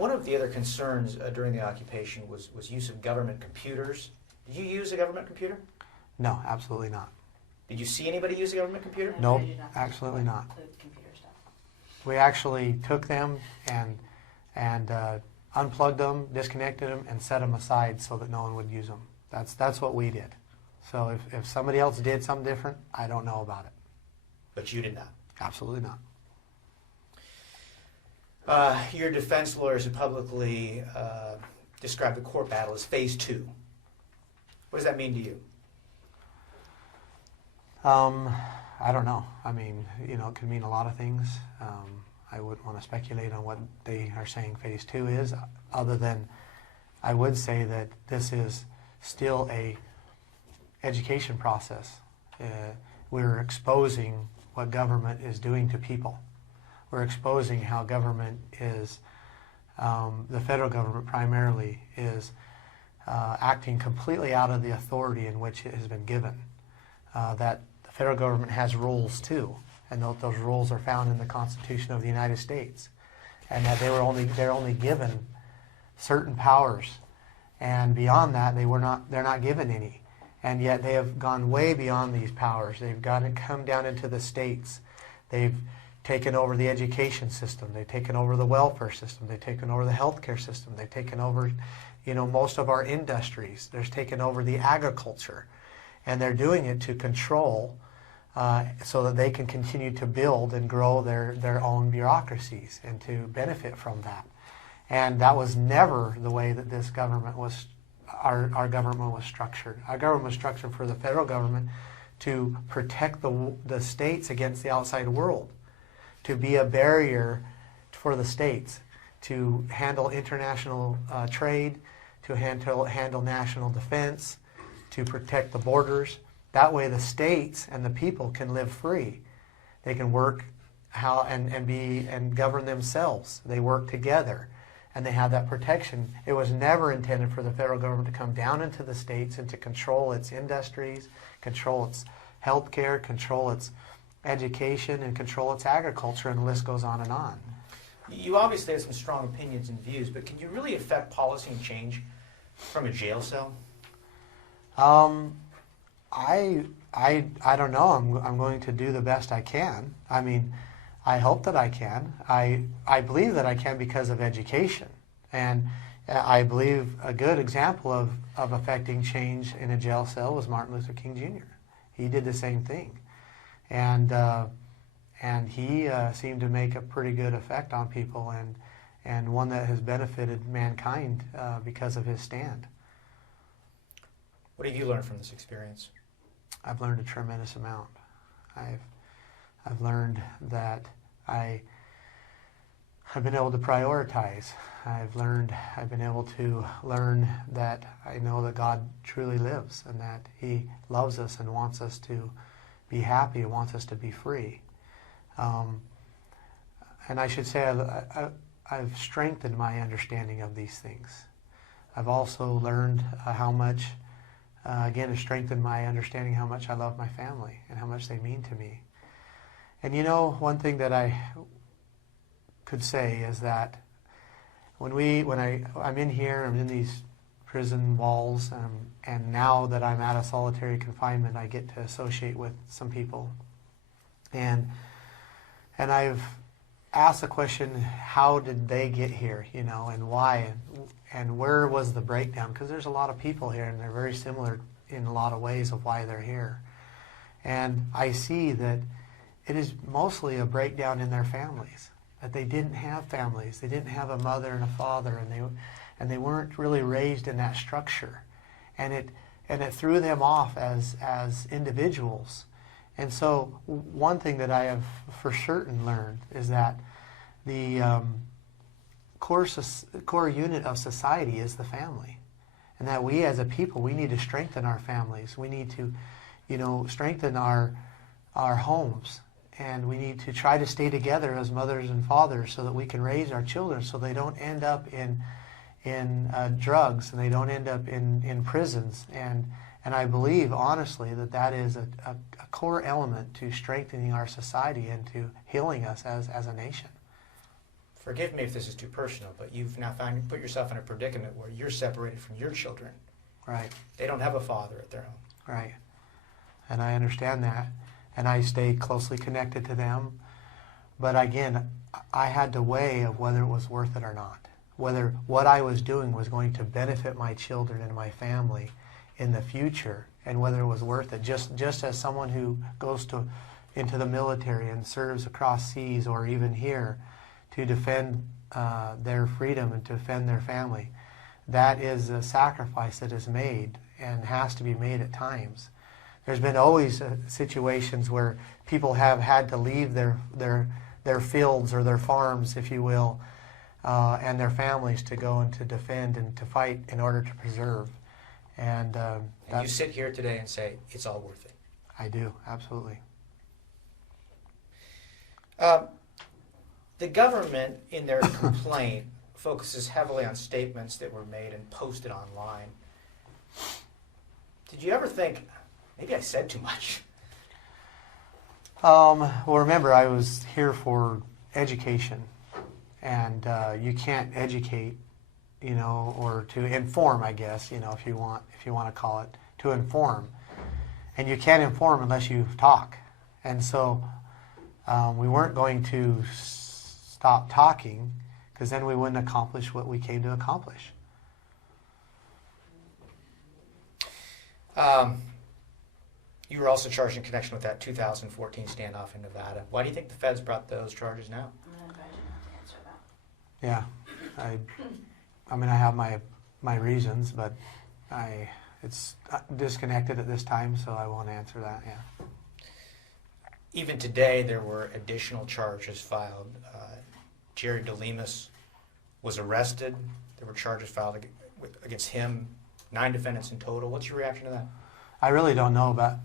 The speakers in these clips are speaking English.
One of the other concerns during the occupation was use of government computers. Did you use a government computer? No, absolutely not. Did you see anybody use a government computer? Nope, absolutely not. Computer stuff. We actually took them and unplugged them, disconnected them, and set them aside so that no one would use them. That's what we did. So if somebody else did something different, I don't know about it. But you did not? Absolutely not. Your defense lawyers have publicly described the court battle as phase 2. What does that mean to you? I don't know. I mean, it could mean a lot of things. I wouldn't want to speculate on what they are saying phase 2 is, other than I would say that this is still a education process. We're exposing what government is doing to people. We're exposing how government is, the federal government primarily, is acting completely out of the authority in which it has been given. That the federal government has rules too, and those rules are found in the Constitution of the United States, and that they're only given certain powers, and beyond that they're not given any, and yet they have gone way beyond these powers. They've come down into the states. They've taken over the education system. They've taken over the welfare system. They've taken over the healthcare system. They've taken over, most of our industries. They've taken over the agriculture, and they're doing it to control, so that they can continue to build and grow their own bureaucracies and to benefit from that. And that was never the way that this government was. Our government was structured. Our government was structured for the federal government to protect the states against the outside world, to be a barrier for the states, to handle international trade, to handle national defense, to protect the borders. That way the states and the people can live free. They can work and govern themselves. They work together, and they have that protection. It was never intended for the federal government to come down into the states and to control its industries, control its health care, control its education, and control its agriculture, and the list goes on and on. You obviously have some strong opinions and views, but can you really affect policy and change from a jail cell? I don't know. I'm going to do the best I can. I mean, I hope that I can. I believe that I can because of education. And I believe a good example of affecting change in a jail cell was Martin Luther King Jr. He did the same thing. And he seemed to make a pretty good effect on people, and one that has benefited mankind because of his stand. What have you learned from this experience? I've learned a tremendous amount. I've learned that I've been able to prioritize. I've been able to learn that I know that God truly lives, and that He loves us and wants us to be happy, and wants us to be free. And I should say I've strengthened my understanding of these things. I've also learned how much, again, it strengthened my understanding how much I love my family and how much they mean to me. And one thing that I could say is that I'm in here, I'm in these prison walls, and now that I'm out of solitary confinement, I get to associate with some people. And I've asked the question, how did they get here, and why, and where was the breakdown? Because there's a lot of people here, and they're very similar in a lot of ways of why they're here. And I see that it is mostly a breakdown in their families, that they didn't have families. They didn't have a mother and a father, and they weren't really raised in that structure. And it threw them off as individuals. And so one thing that I have for certain learned is that the core unit of society is the family. And that we as a people, we need to strengthen our families. We need to, strengthen our homes. And we need to try to stay together as mothers and fathers so that we can raise our children so they don't end up in drugs, and they don't end up in prisons. And I believe, honestly, that is a core element to strengthening our society and to healing us as a nation. Forgive me if this is too personal, but you've now put yourself in a predicament where you're separated from your children. Right. They don't have a father at their home. Right. And I understand that. And I stay closely connected to them. But again, I had to weigh of whether it was worth it or not. Whether what I was doing was going to benefit my children and my family in the future, and whether it was worth it. Just as someone who goes into the military and serves across seas or even here to defend their freedom and to defend their family, that is a sacrifice that is made and has to be made at times. There's been always situations where people have had to leave their fields or their farms, if you will, and their families to go and to defend and to fight in order to preserve. And you sit here today and say, it's all worth it. I do, absolutely. The government, in their complaint, focuses heavily on statements that were made and posted online. Did you ever think, maybe I said too much? Well, remember, I was here for education, and you can't educate, or to inform, I guess, if you want to call it, to inform. And you can't inform unless you talk. And so we weren't going to stop talking, because then we wouldn't accomplish what we came to accomplish. You were also charged in connection with that 2014 standoff in Nevada. Why do you think the feds brought those charges now? Yeah, I mean, I have my reasons, but it's disconnected at this time, so I won't answer that. Yeah. Even today, there were additional charges filed. Jerry DeLemus was arrested. There were charges filed against him. 9 defendants in total. What's your reaction to that? I really don't know about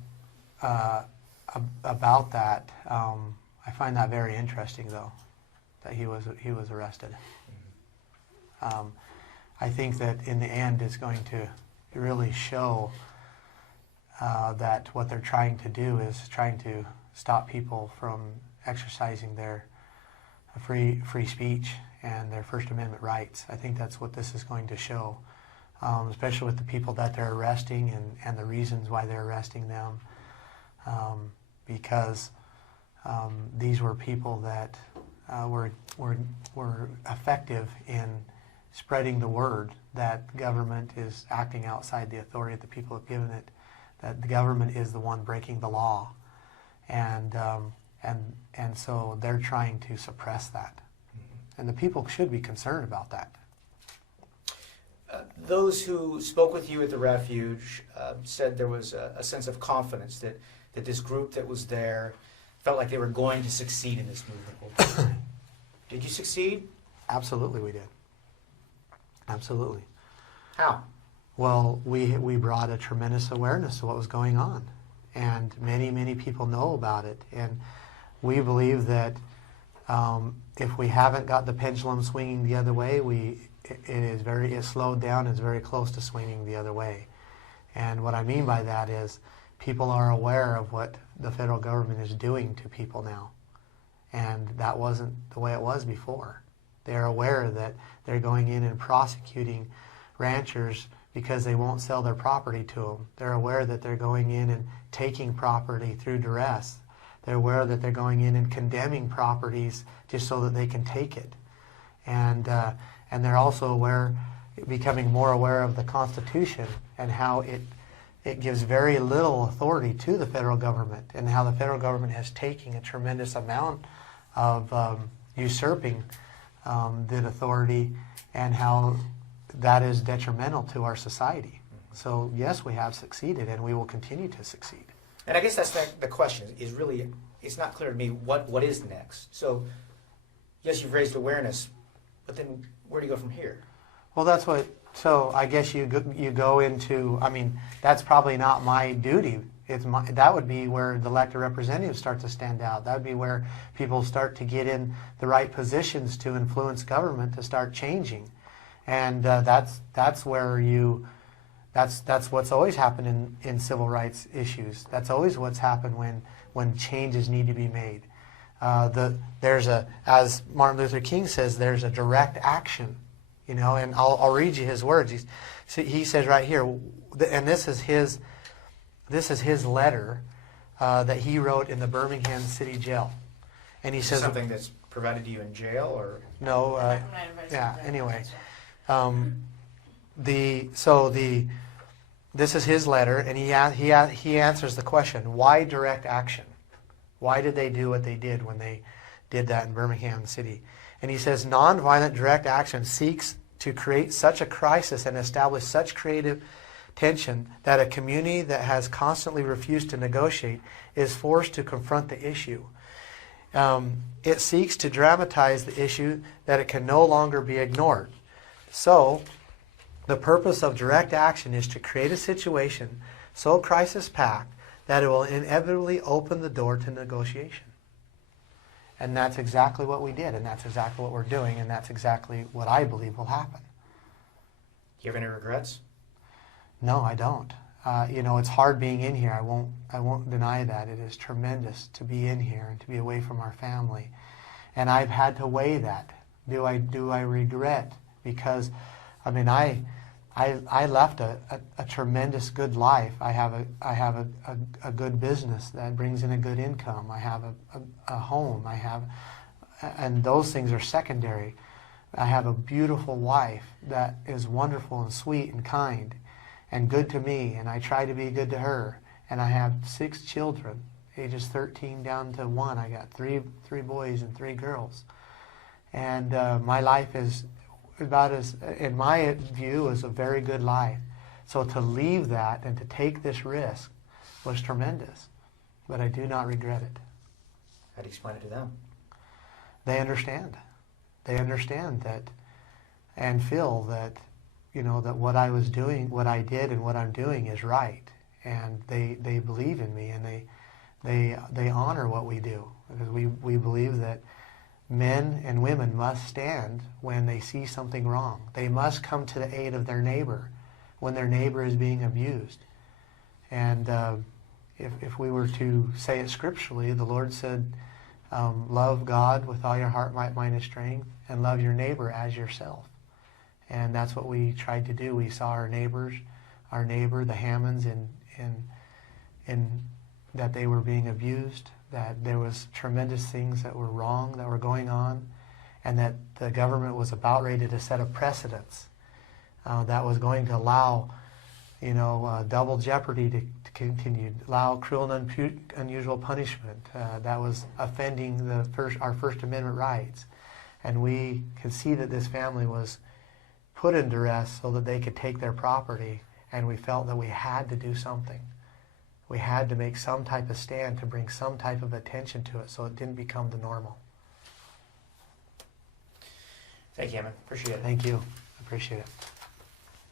that. I find that very interesting, though, that he was arrested. I think that in the end, it's going to really show that what they're trying to do is trying to stop people from exercising their free speech and their First Amendment rights. I think that's what this is going to show, especially with the people that they're arresting and the reasons why they're arresting them, because these were people that were effective in spreading the word that government is acting outside the authority that the people have given it, that the government is the one breaking the law, and so they're trying to suppress that. And the people should be concerned about that. Those who spoke with you at the refuge said there was a sense of confidence that this group that was there felt like they were going to succeed in this movement. Did you succeed? Absolutely we did. Absolutely. How? Well, we brought a tremendous awareness to what was going on. And many people know about it. And we believe that if we haven't got the pendulum swinging the other way, it's slowed down. It's very close to swinging the other way. And what I mean by that is people are aware of what the federal government is doing to people now. And that wasn't the way it was before. They're aware that they're going in and prosecuting ranchers because they won't sell their property to them. They're aware that they're going in and taking property through duress. They're aware that they're going in and condemning properties just so that they can take it. And they're also becoming more aware of the Constitution and how it gives very little authority to the federal government, and how the federal government has taken a tremendous amount of usurping that authority, and how that is detrimental to our society. So yes, we have succeeded, and we will continue to succeed. And I guess that's the question, is really, it's not clear to me what is next. So yes, you've raised awareness, but then where do you go from here? Well, so I guess you go into, I mean, that's probably not my duty. That would be where the elected representatives start to stand out. That would be where people start to get in the right positions to influence government to start changing. And that's what's always happened in civil rights issues. That's always what's happened when changes need to be made. As Martin Luther King says, there's a direct action, and I'll read you his words. He says right here, and this is his letter that he wrote in the Birmingham City Jail, and he says something that's provided to you in jail, or no, yeah. Anyway, this is his letter, and he answers the question: why direct action? Why did they do what they did when they did that in Birmingham City? And he says, nonviolent direct action seeks to create such a crisis and establish such creative tension that a community that has constantly refused to negotiate is forced to confront the issue. It seeks to dramatize the issue that it can no longer be ignored. So, the purpose of direct action is to create a situation so crisis-packed that it will inevitably open the door to negotiation. And that's exactly what we did, and that's exactly what we're doing, and that's exactly what I believe will happen. Do you have any regrets? No, I don't. It's hard being in here. I won't deny that. It is tremendous to be in here and to be away from our family. And I've had to weigh that. Do I regret? Because, I left a tremendous good life. I have a good business that brings in a good income. I have a home. And those things are secondary. I have a beautiful wife that is wonderful and sweet and kind and good to me, and I try to be good to her. And I have 6 children, ages 13 down to 1. I got three boys and 3 girls. And my life is about as, in my view, is a very good life. So to leave that and to take this risk was tremendous. But I do not regret it. How do you explain it to them? They understand. They understand that and feel that, that what I was doing, what I did and what I'm doing is right. And they believe in me, and they honor what we do. Because we believe that men and women must stand when they see something wrong. They must come to the aid of their neighbor when their neighbor is being abused. And if we were to say it scripturally, the Lord said, love God with all your heart, might, mind, and strength, and love your neighbor as yourself. And that's what we tried to do. We saw our neighbor, the Hammonds, in that they were being abused, that there was tremendous things that were wrong, that were going on, and that the government was about ready to set a precedence that was going to allow, double jeopardy to continue, allow cruel and unusual punishment that was offending our First Amendment rights. And we could see that this family was put in duress so that they could take their property, and we felt that we had to do something. We had to make some type of stand to bring some type of attention to it so it didn't become the normal. Thank you, Ammon. Appreciate it. Thank you. I appreciate it.